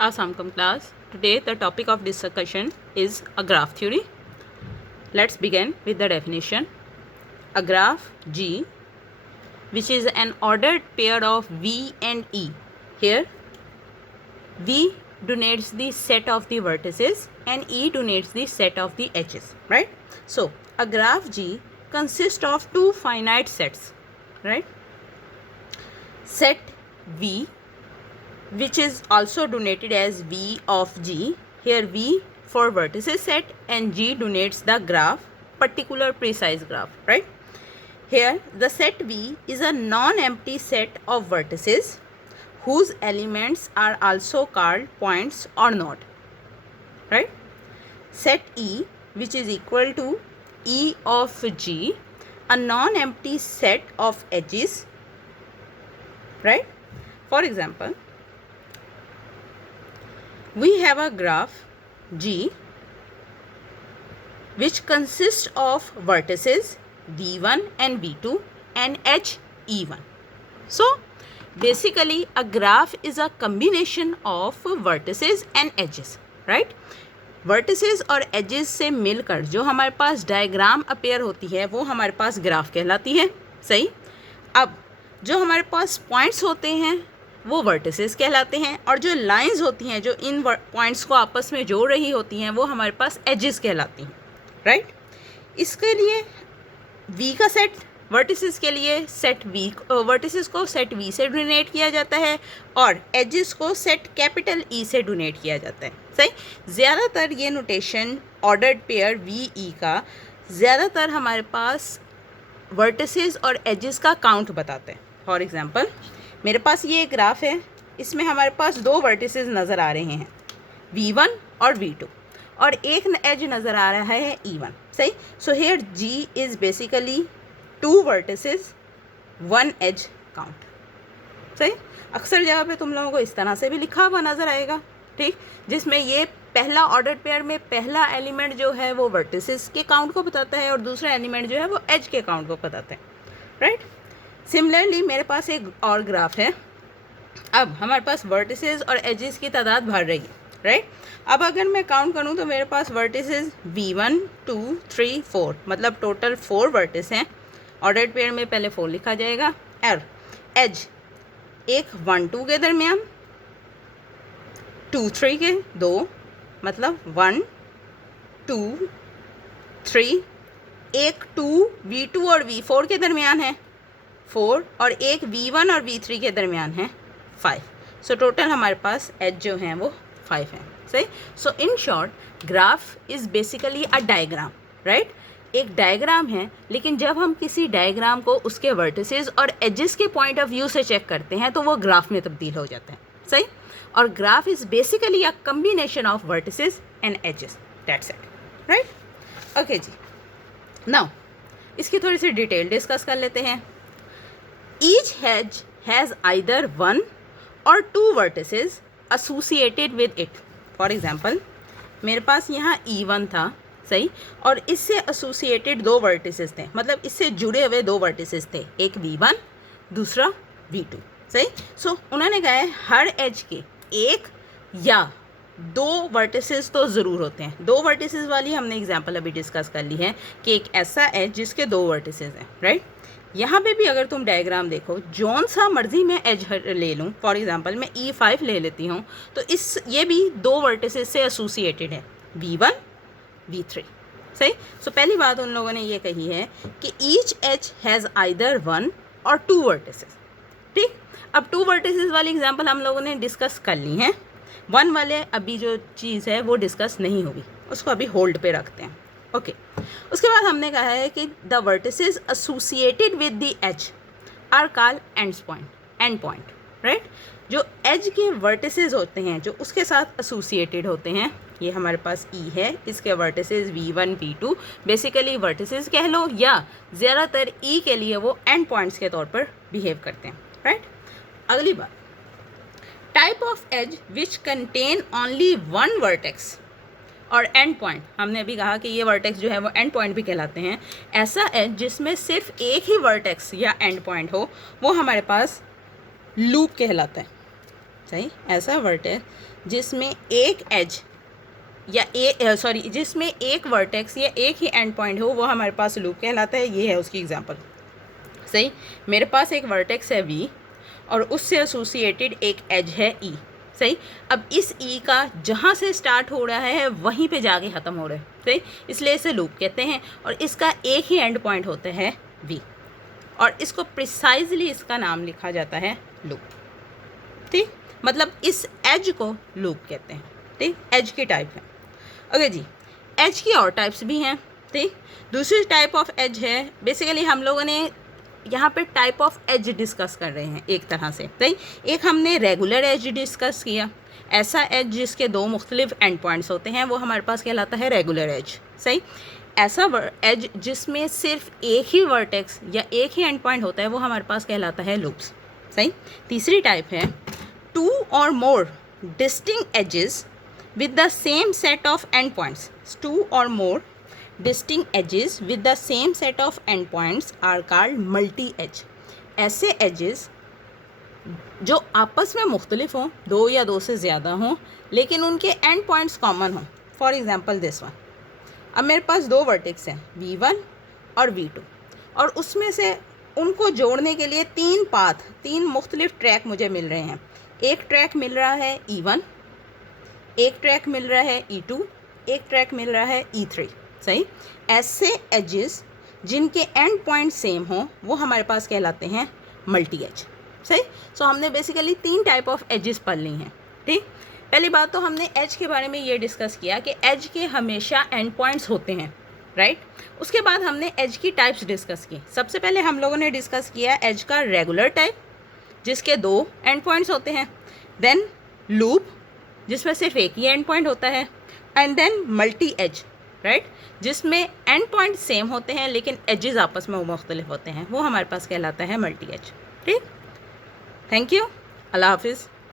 Assalamualaikum class. Today the topic of discussion is a graph theory. Let's begin with the definition. A graph G, which is an ordered pair of V and E. Here V denotes the set of the vertices and E denotes the set of the edges, right? So a graph G consists of two finite sets, right? Set V, which is also denoted as V of G. Here V for vertices set and G denotes the graph, particular precise graph, right? Here the set V is a non-empty set of vertices whose elements are also called points or not, right? Set E, which is equal to E of G, a non-empty set of edges, right? For example, we have a graph G which consists of vertices V1 and V2 and edge E1. So basically a graph is a combination of vertices and edges, right? Vertices और edges से मिलकर जो हमारे पास diagram appear होती है वो हमारे पास graph कहलाती है, सही। अब जो हमारे पास पॉइंट्स होते हैं वो वर्टिसेस कहलाते हैं और जो लाइंस होती हैं जो इन पॉइंट्स को आपस में जोड़ रही होती हैं वो हमारे पास एजेस कहलाती हैं, राइट। इसके लिए वी का सेट, वर्टिसेस के लिए सेट वी, वर्टिसेस को सेट वी से डोनेट किया जाता है और एजेस को सेट कैपिटल ई से डोनेट किया जाता है, सही। ज़्यादातर ये notation ordered pair V E का ज़्यादातर हमारे पास वर्टिसेस और एजेस का काउंट बताते हैं। फॉर एग्जांपल मेरे पास ये एक ग्राफ है, इसमें हमारे पास दो वर्टिसेस नज़र आ रहे हैं V1 और V2 और एक एज नज़र आ रहा है E1, सही। So here G is basically 2 vertices 1 edge count, सही। अक्सर जगह पे तुम लोगों को इस तरह से भी लिखा हुआ नज़र आएगा, ठीक, जिसमें ये पहला ऑर्डर पेयर में पहला एलिमेंट जो है वो वर्टिसेस के काउंट को बताता है और दूसरा एलिमेंट जो है वो एज के काउंट को बताता है, राइट। सिमिलरली मेरे पास एक और ग्राफ है। अब हमारे पास वर्टिसेस और एजेस की तादाद बढ़ रही है, राइट। अब अगर मैं काउंट करूं तो मेरे पास वर्टिसेस V1 2 3 4 मतलब टोटल 4 वर्टिस हैं। ऑर्डर्ड पेयर में पहले 4 लिखा जाएगा और एज एक 1 2 के दरमियान, 2 3 के 2 मतलब 1 2 3, एक 2 V2 और V4 के दरमियान है 4 और एक V1 और V3 के दरमियान है 5। सो टोटल हमारे पास एज जो हैं वो 5 हैं, सही। So in short graph is basically a diagram, right. एक डायग्राम है, लेकिन जब हम किसी डायग्राम को उसके वर्टिसेस और एजेस के पॉइंट ऑफ व्यू से चेक करते हैं तो वो ग्राफ में तब्दील हो जाता है, सही। और graph is basically a combination of vertices and edges, that's it, right. Okay जी, नाउ इसकी थोड़ी सी डिटेल डिस्कस कर लेते हैं। Each edge has either 1 or 2 vertices associated with it. For example, मेरे पास यहाँ E1 था, सही, और इससे एसोसिएटेड 2 वर्टिसेस थे, मतलब इससे जुड़े हुए 2 वर्टिसेस थे, एक V1 दूसरा V2, सही। सो उन्होंने कहा है हर एज के एक या 2 वर्टिसेस तो ज़रूर होते हैं। 2 वर्टिसेस वाली हमने एग्जांपल अभी डिस्कस कर ली है कि एक ऐसा एज जिसके 2 वर्टिसेस हैं, राइट। यहाँ पे भी अगर तुम डायग्राम देखो, जौन सा मर्जी मैं एज ले लूँ, फॉर एग्जांपल मैं E5 ले लेती हूँ तो ये भी 2 वर्टिसेस से एसोसिएटेड है, V1 V3, सही। सो पहली बात उन लोगों ने ये कही है कि ईच एज हैज़ आइदर 1 और 2 वर्टिसेस, ठीक। अब 2 वर्टिसेस वाली एग्जांपल हम लोगों ने डिस्कस कर ली हैं, 1 वाले अभी जो चीज़ है वो डिस्कस नहीं होगी, उसको अभी होल्ड पे रखते हैं, ओके। उसके बाद हमने कहा है कि the vertices associated with the edge are called end point, right. जो एज के वर्टिसेस होते हैं जो उसके साथ एसोसिएटेड होते हैं, ये हमारे पास E है, इसके vertices V1 V2 basically vertices कह लो या ज़्यादातर E के लिए वो एंड पॉइंट्स के तौर पर बिहेव करते हैं, राइट। अगली बात, type of edge which contain only 1 vertex और एंड पॉइंट, हमने अभी कहा कि ये वर्टेक्स जो है वो एंड पॉइंट भी कहलाते हैं। ऐसा एज जिसमें सिर्फ एक ही वर्टेक्स या एंड पॉइंट हो वो हमारे पास लूप कहलाता है, सही, ऐसा वर्टेक्स जिसमें एक एज या जिसमें एक वर्टेक्स या एक ही एंड पॉइंट हो, वो हमारे पास लूप कहलाता है। ये है उसकी एग्जांपल। सही, मेरे पास एक वर्टेक्स है V और उससे एसोसिएटेड एक एज है E। सही, अब इस E का जहाँ से स्टार्ट हो रहा है वहीं पे जाके ख़त्म हो रहा है। सही, इसलिए इसे लूप कहते हैं और इसका एक ही एंड पॉइंट होता है V और इसको प्रिसाइजली इसका नाम लिखा जाता है लूप। ठीक, मतलब इस एज को लूप कहते हैं। ठीक, एज की टाइप है। ओके जी, एज की और टाइप्स भी हैं। ठीक, दूसरी टाइप ऑफ एज है, बेसिकली हम लोगों ने यहाँ पे टाइप ऑफ एज डिस्कस कर रहे हैं एक तरह से। सही, एक हमने रेगुलर एज डिस्कस किया, ऐसा एज जिसके दो मुख्तलिफ एंड पॉइंट्स होते हैं वो हमारे पास कहलाता है रेगुलर एज। सही, ऐसा एज जिसमें सिर्फ एक ही वर्टेक्स या एक ही एंड पॉइंट होता है वो हमारे पास कहलाता है लूप्स। सही, तीसरी टाइप है टू और more distinct edges with the same set of endpoints. Two or more distinct edges with the same set of endpoints are called multi-edge. ऐसे edges जो आपस में मुख्तलिफ हों, दो या दो से ज़्यादा हों, लेकिन उनके एंड पॉइंट्स कॉमन हों। For example this one. अब मेरे पास दो वर्टेक्स हैं V1 और V2 और उसमें से उनको जोड़ने के लिए तीन मुख्तलिफ ट्रैक मुझे मिल रहे हैं। एक ट्रैक मिल रहा है E1, एक ट्रैक मिल रहा है E2, एक ट्रैक मिल रहा है E3। सही, ऐसे एजेस जिनके एंड पॉइंट सेम हो वो हमारे पास कहलाते हैं मल्टी एज। सही, सो हमने बेसिकली 3 टाइप ऑफ एजेस पढ़ ली हैं। ठीक, पहली बात तो हमने एज के बारे में ये डिस्कस किया कि एज के हमेशा एंड पॉइंट्स होते हैं, राइट। उसके बाद हमने एज की टाइप्स डिस्कस की। सबसे पहले हम लोगों ने डिस्कस किया एज का रेगुलर टाइप जिसके 2 एंड पॉइंट्स होते हैं, देन लूप जिसमें सिर्फ एक ही एंड पॉइंट होता है, and then multi edge, right, जिसमें एंड पॉइंट सेम होते हैं लेकिन एजेस आपस में मुख्तलिफ होते हैं, वो हमारे पास कहलाता है मल्टी एज। ठीक, थैंक यू, अल्लाह हाफिज़।